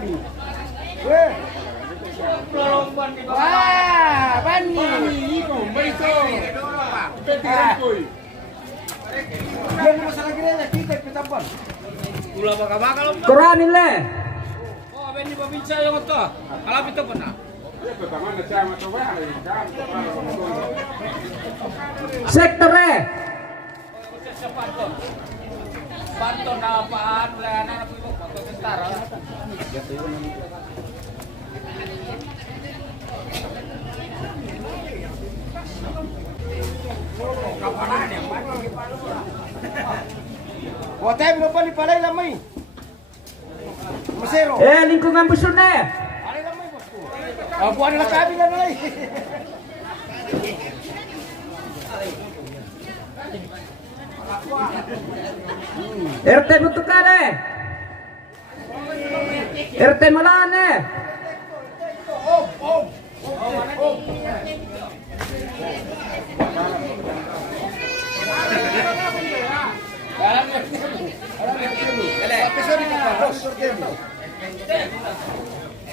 kami. Weh. Wah, bani itu, beito. Yang masalah kira kita petapan. Ulah bakal Kuranin le. Oh, beni babinsa yang itu. Kalau itu pernah. Sektor e. Panto na apaan, wala na napulog ko tentara. Kapanan yang mana di Palura? Hotel berapa di Palay lamay? Masero. Lingkungan busur na e. Palay lamay bosku. Buwan na kami na nalay. RT butukan e. RT malaan e.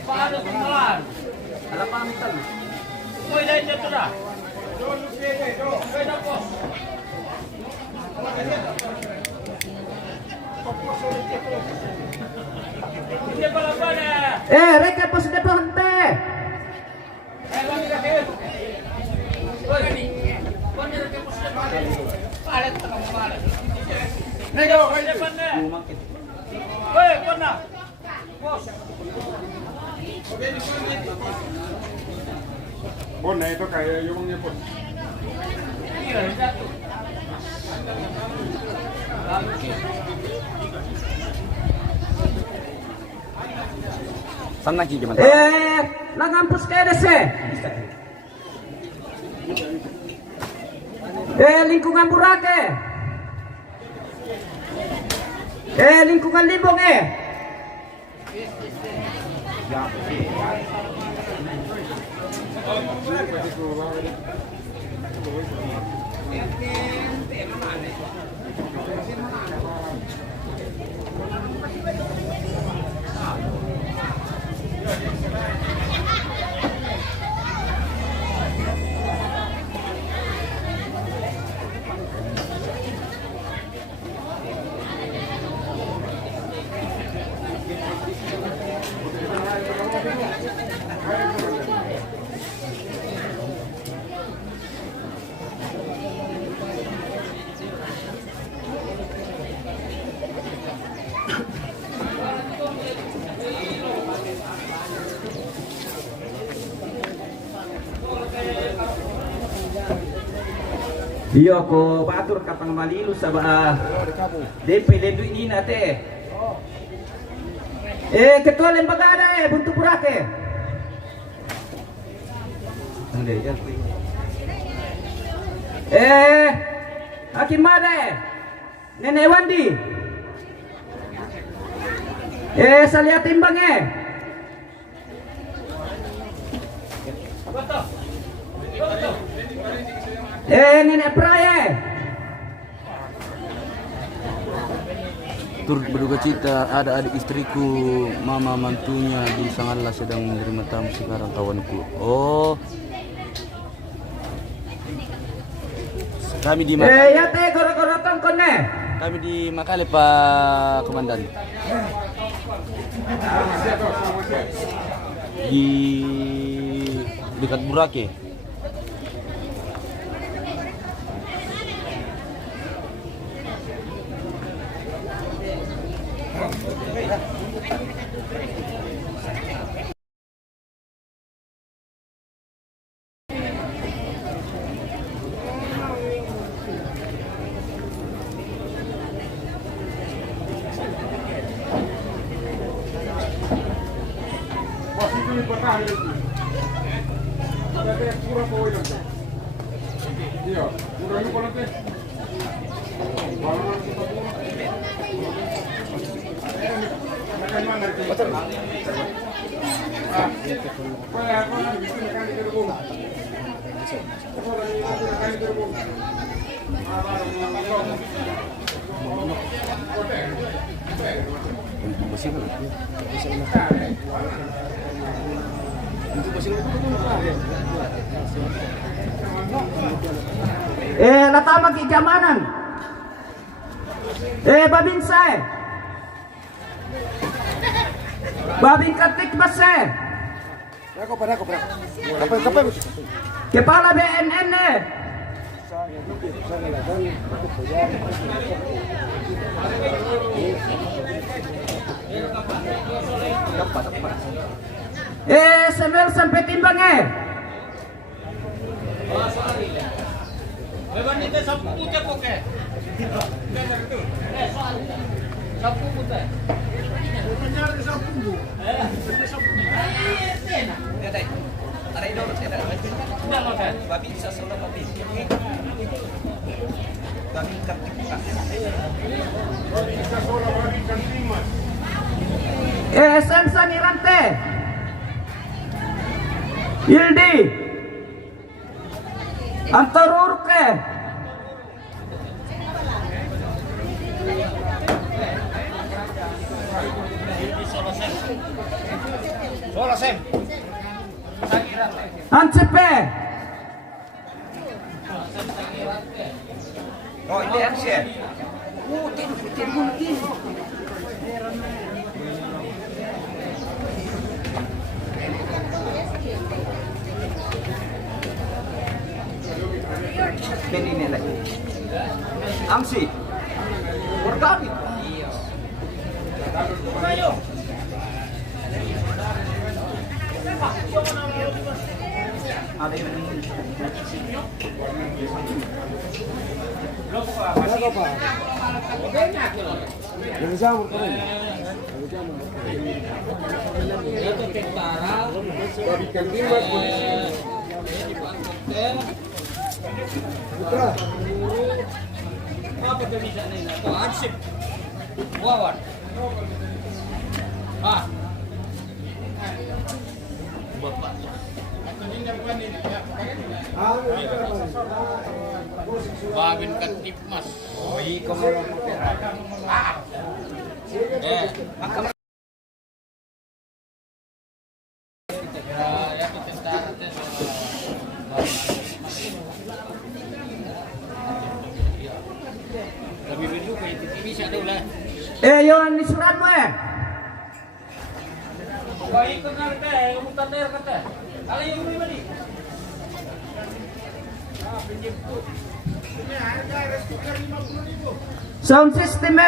Paano tumalan? Ala pamitan. Koy dai dito na. Koy na po. Hindi pala ba na? Reke pos de ponte. Koy ni. Koy ni ke pusta pa. Palit ta ka palit. Nego, Koy depan na. Koy, kon na. Bos. Bon, na ito kaya yung mga po. Iya, jatuh. Sana lagi gimana? Nagampus kayo dese. Lingkungan Burake. Lingkungan Limbong e. Iya ko batur kapang malilu sa ba DP lendu ini nate. Ketua lembaga ada buntu Burake. Hakim ada Nenek Wandi. Saya timbang Nenek Praya. Turut berduka cita ada adik istriku, mama mantunya di Sangalas sedang menerima tamu sekarang kawanku. Oh. Kami di ya teh goro-goro tongkon ne. Kami di Makale Pak Komandan. Di dekat Burake. Latama kijamanan. Babinsay. Babin katik basay. Kepala BNN. Samuel sampai timbang Beban itu sapu putih kok ke? Sapu putih. Mencari sapu bu. Babi bisa solo babi. Babi katik buka. Sensan Irante. Yildi. Antarurke. Solo sem. Ancepe. Oh, ini Ancepe. Ini lagi. Amsi. Organik. Iya. Ayo. Ada yang apa tuh bisa nih? Tuh ansip. Wawan. Bapak. Babin Katip Mas. Oh, iko mo. Yon isuran mo Baik ko na kay, umutan tayo kata. Ala yung mo di. Sound system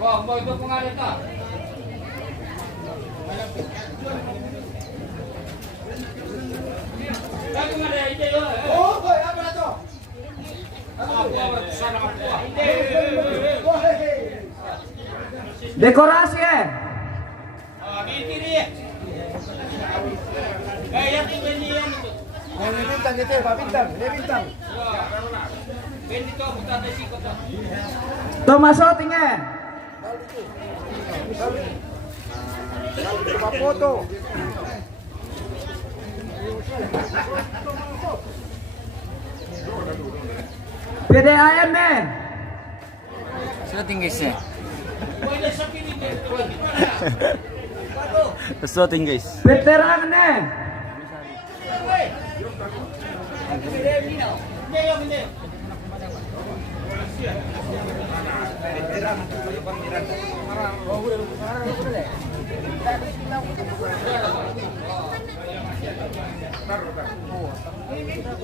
Wah, mau itu pengalit ka. Kaya kung ada ide yo. Oh, boy, apa na to? Sana ka po. Dekorasi Gini. Kaya tinggal niyan ito. Ini bintang gitu, Pak Bintang. Ini bintang. Bendi to buta na sikot to. Tomaso tingin. Pak foto. PDAM Sudah tinggi sih. Pwede sa pinite. Sudah tinggi guys. veteran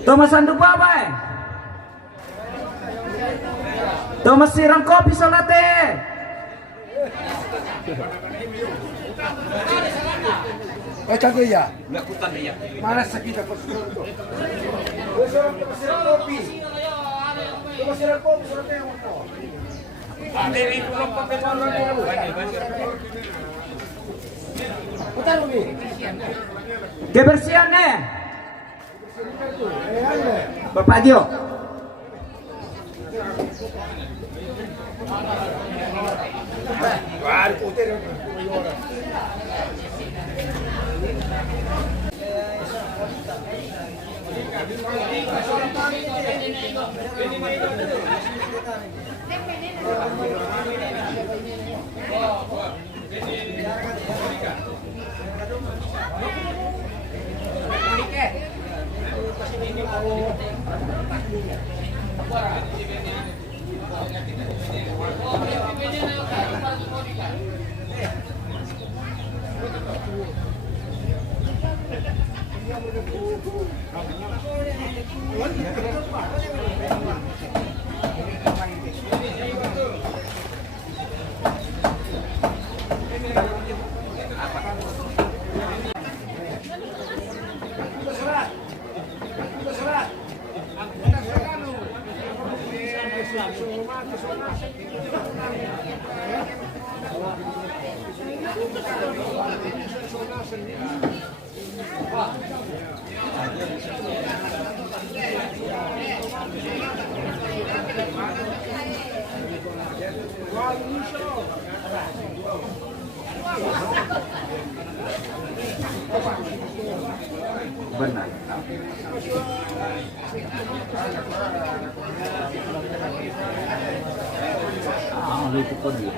Thomas Sandupa apa Thomas sirang kopi salate Cago ya. lakukan dia Mana sakit ako susunod. Masirang kopi. Masirang kopi sa tayo mo. Diri ko lang pa Putar mo ni. kebersihan Bapak Dio Wah, putar. Benar. Lupa ko dia.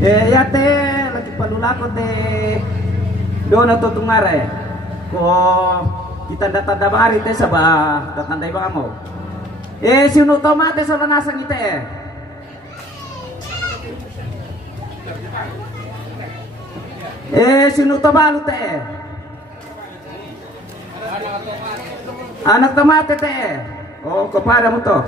Ya teh lagi palulako teh doon natutungare ko kita tanda bari teh sabah tatanda ibang mo sino tomate sa lanasang ite sino tabalo teh anak tomate teh kepada mo to.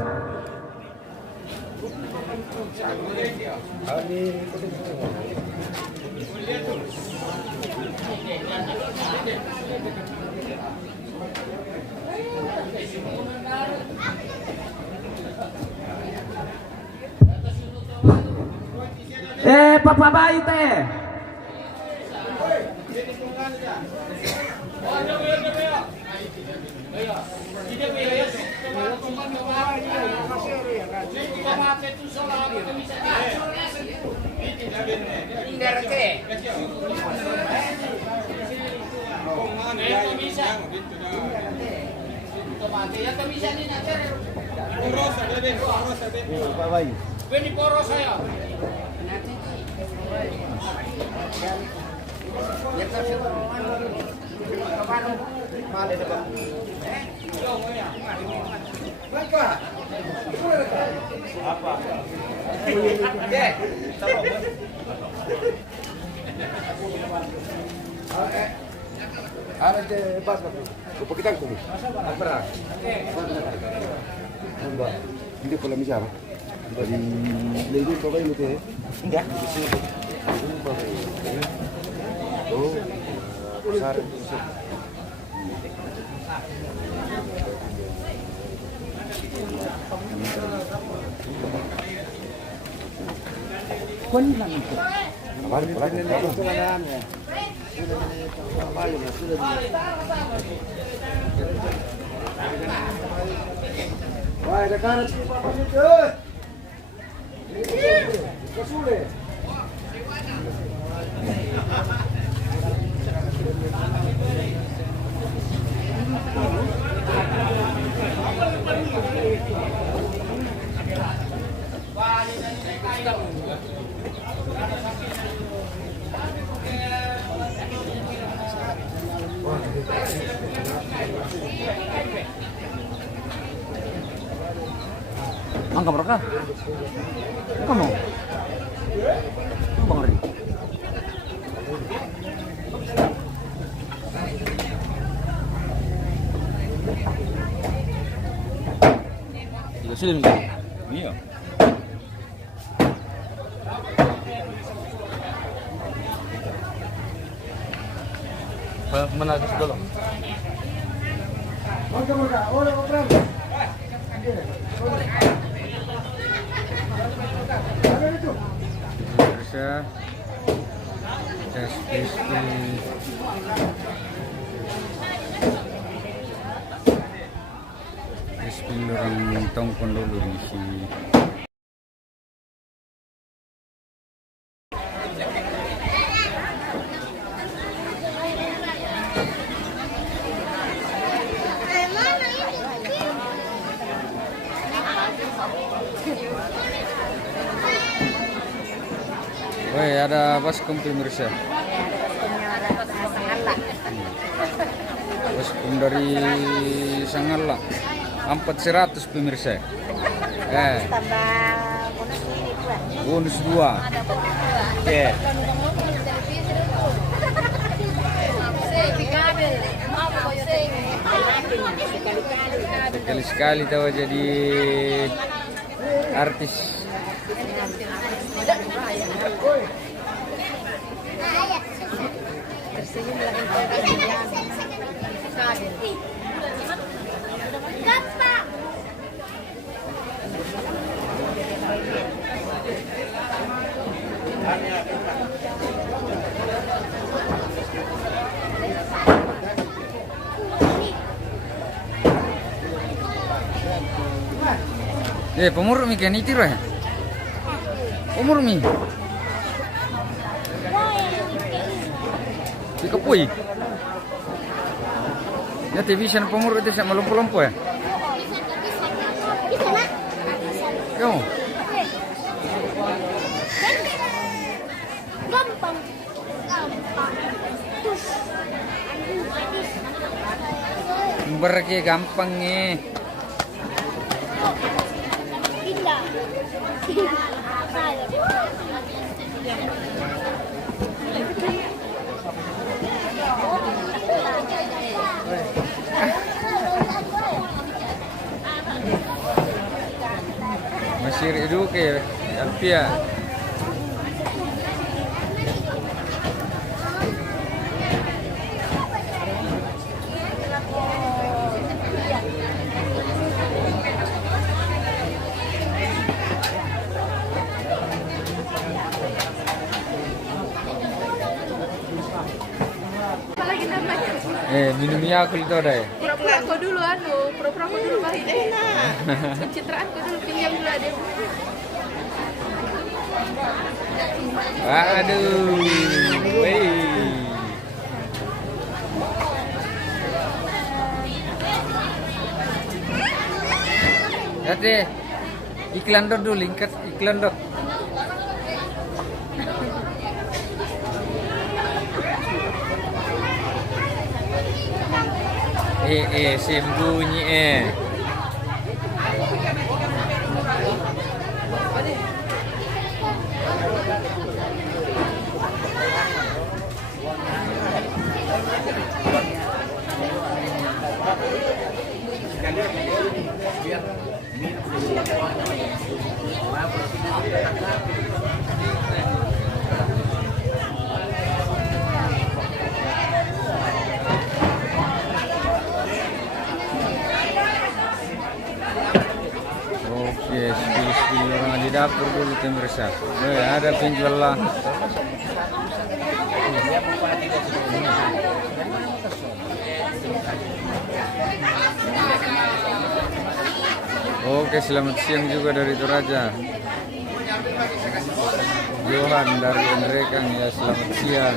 Papabayo teh. Ada de pas ko. Kupakitan ko. Apa? Hindi ko lang siya. Dari lady ko kayo te. Enggak. Oh. Besar. Kun lang ito. Wah, ada kanan sini Pak Panit. Kasule. Angka berapa? Kamu? Bang Ri. Tidak sudah nih. Iya. Mana habis dulu? Mangga, orang ngobrol. Bisa tes crispy orang tongkol dulu di sini. Woi, ada baskom pemirsa. Baskom dari Sangala. 400 pemirsa. Bonus 2. Oke. Sekali-sekali tahu jadi artis. Pemuruk mi kan itu ya? Pemuruk mi. Di kapui. Ya TV sana pemuruk itu sama lompo-lompo ya? Yo. Gampang. Berke gampang nih. Masih hidup ke Alpia. Minumnya aku itu ada ya? Pura-pura aku dulu pura-pura aku dulu baik deh. Pencitraan aku dulu pinjam dulu ada. Waduh, wih. Lihat deh, iklan dulu, lingkar iklan dok. Sembunyi Oke, spill orang di dapur dulu pemirsa. Ada penjual lah. Oke, selamat siang juga dari Toraja. Johan dari Endrekang ya, selamat siang.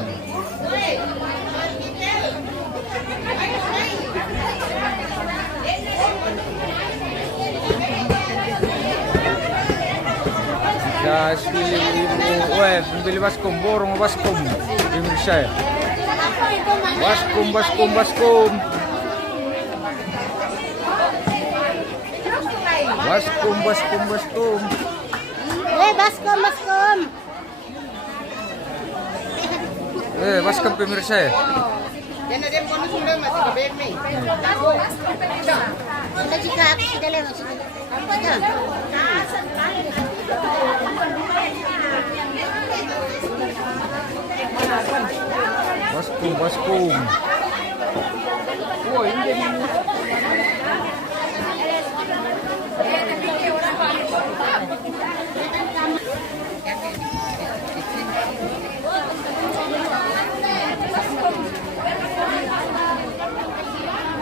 Ya, ibu, pembeli baskom, borong baskom, pemirsa ya. Baskom. Baskom. Baskom pemirsa ya. Sudah jika sudah lewat sudah. Baskom. Wah, ini jadi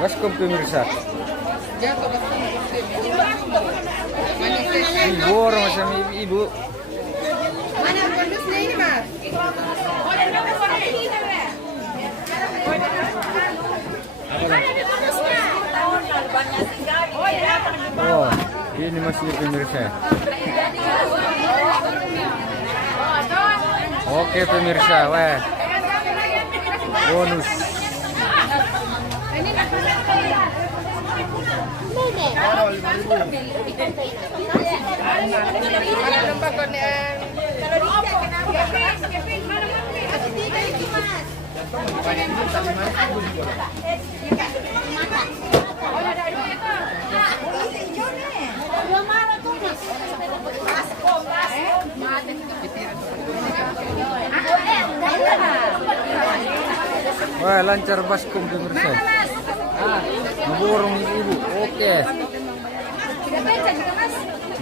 baskom pemirsa. Ibu orang macam ibu. Mana kondusnya ini mas? Oh, ini masih pemirsa. Oke pemirsa, weh. Bonus. Wah, lancar baskom pemirsa. Ngeborong ibu. Oke.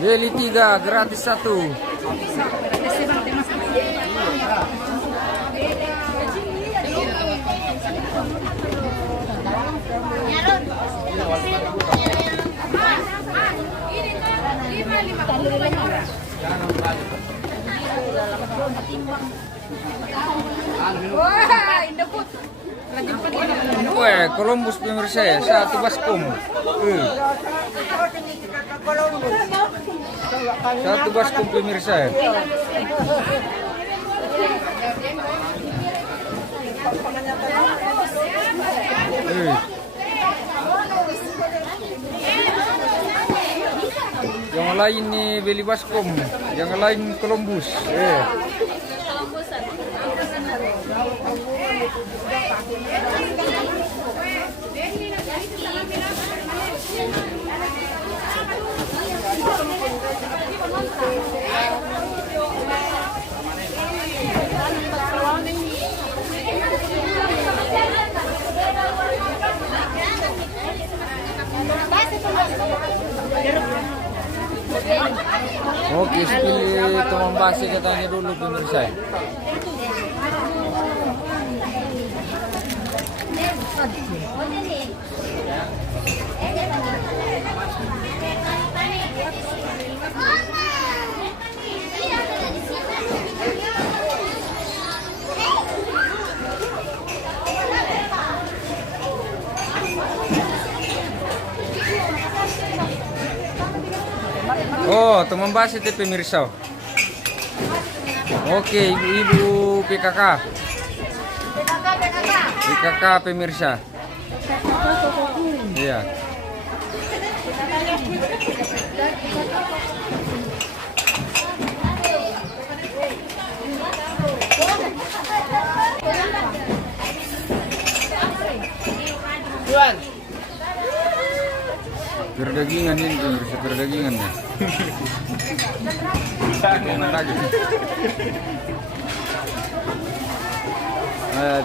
Beli 3 gratis 1. Wah, Columbus pemirsa ya, 1 baskom. 1 baskom pemirsa ya. Yang lain nih beli baskom, yang lain Columbus. Oke, pilih teman basi katanya dulu pemirsa. Oh, teman basi itu pemirsa. Oke, ibu-ibu PKK. PKK pemirsa. Iya. Perdagingan ini pemirsa, perdagingan ya. Jangan lagi.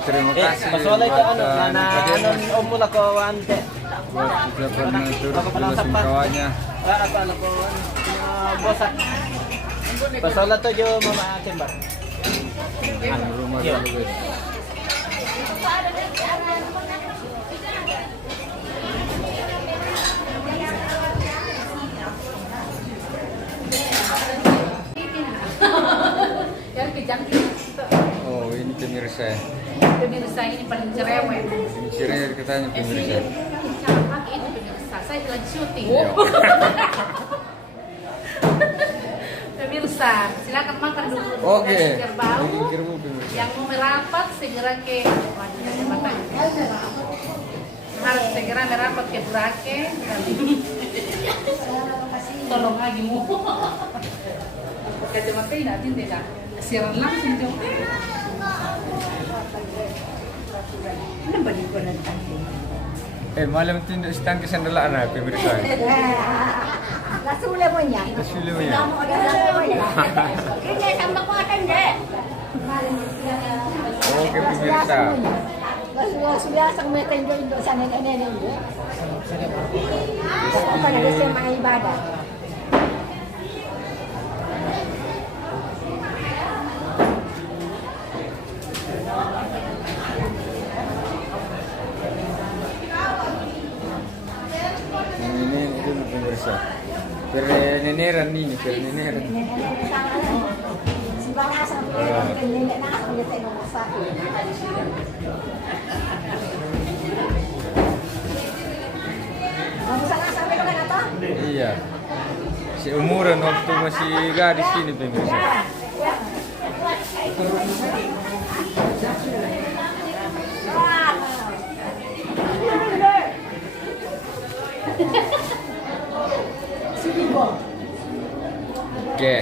Terima kasih buat buat kita pernah turut belasung kawannya. Pasola to jo mama timbar. Rumah dulu guys. Oh, ini pemirsa. Pemirsa ini paling cerewet. Ini cerewet katanya pemirsa. Cakap itu pemirsa. Saya lagi syuting. Iya. Pemirsa, silakan makan dulu. Oke. Kerbau. Kerbau pemirsa. Yang mau merapat segera ke harus segera merapat ke Burake. Tolong lagi mu. Kacamata ini nanti tidak siaran langsung jauh. Malam tindak setangkis sandalan na pemirsa. Nasule mo niya. Nasule mo niya. Hindi, tambak mo atin, hindi. Oke pemirsa. Sulyasang may tendo sa nene-nene. Apa na gusto mga ibadah? Ini dulu pemirsa. Pereneneran nih, pereneneran. Iya. Seumuran waktu masih gadis ini pemirsa. Oke.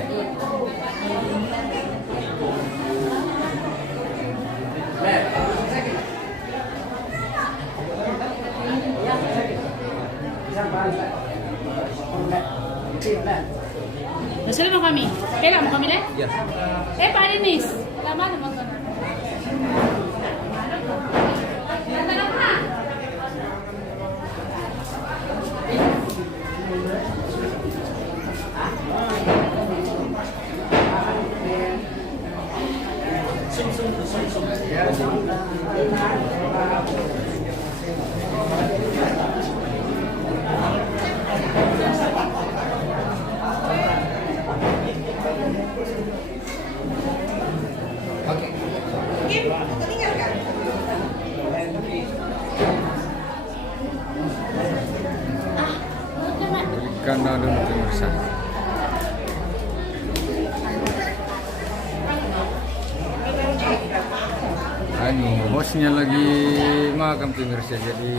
Masuk mo kami. Kailan mo kami deh? Yes. Pak Denis. Lama naman ka na. Ikan na dun pemirsa. Hostnya lagi makan pemirsa, jadi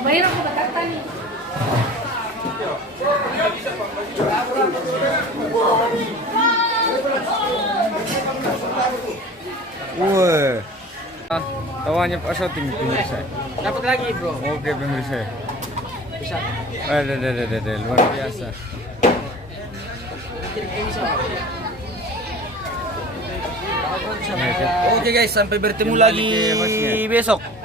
Bayar ako batata ni. wah, tawanya Pak Soting pemirsa. Dapat lagi, bro. Oke pemirsa. Ada, luar biasa. Oke guys, sampai bertemu lagi besok.